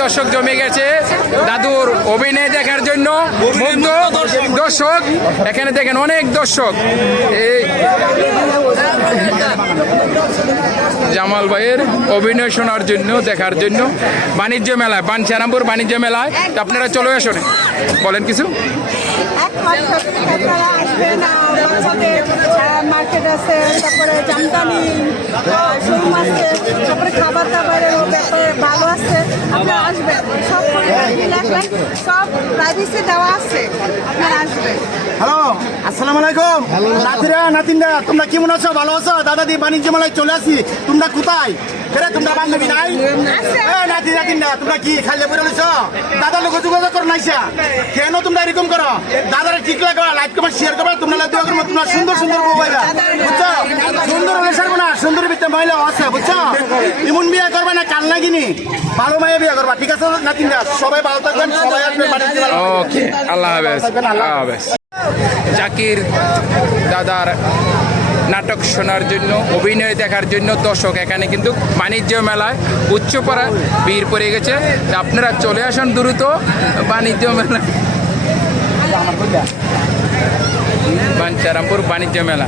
দর্শক জমে গেছে। দাদুর অভিনয় দেখার জন্য দর্শক। এখানে দেখেন অনেক দর্শক। এই জামাল ভাইয়ের অভিনয় শোনার জন্য, দেখার জন্য। বাণিজ্য মেলায় বানচারামপুর বাণিজ্য মেলায়। আপনারা চলে আসুন। বলেন কিছু। আসবেন সব দেওয়া আছে, আপনারা আসবেন। হ্যালো আসসালামু আলাইকুম। নাতিরা নাতিনরা তোমরা কেমন আছো? ভালো আছো? দাদা দি বাণিজ্য মেলায় চলে আসি। তোমরা কোথায়? ফেরে তোমরা বান্ধবী নাই? নাতি নাতিনরা তোমরা কি খাইলে পড়ে রয়েছ দাদা লোক যোগাযোগ করো নাইসা। কেন তোমরা এরকম করো? দাদারা ঠিক লাগবে লাইক কমেন্ট শেয়ার করবে তোমরা লাইক করবে তোমরা সুন্দর সুন্দর বউ পাইবা বুঝছ? সুন্দর হলে সারবো না সুন্দর ভিতরে মহিলা আছে বুঝছ? ইমন বিয়ে করবে না কাল নাগিনি? ভালো মায়ে বিয়ে করবা ঠিক আছে নাতিনরা? সবাই ভালো থাকবেন সবাই আসবে ওকে আল্লাহ হাফেজ আল্লাহ হাফেজ। জাকির দাদার নাটক শোনার জন্য, অভিনয় দেখার জন্য দর্শক এখানে কিন্তু বাণিজ্য মেলায় উচ্চপাড়া ভিড় পড়ে গেছে। আপনারা চলে আসেন দ্রুত বাণিজ্য মেলা। বাঞ্চারামপুর বাণিজ্য মেলা।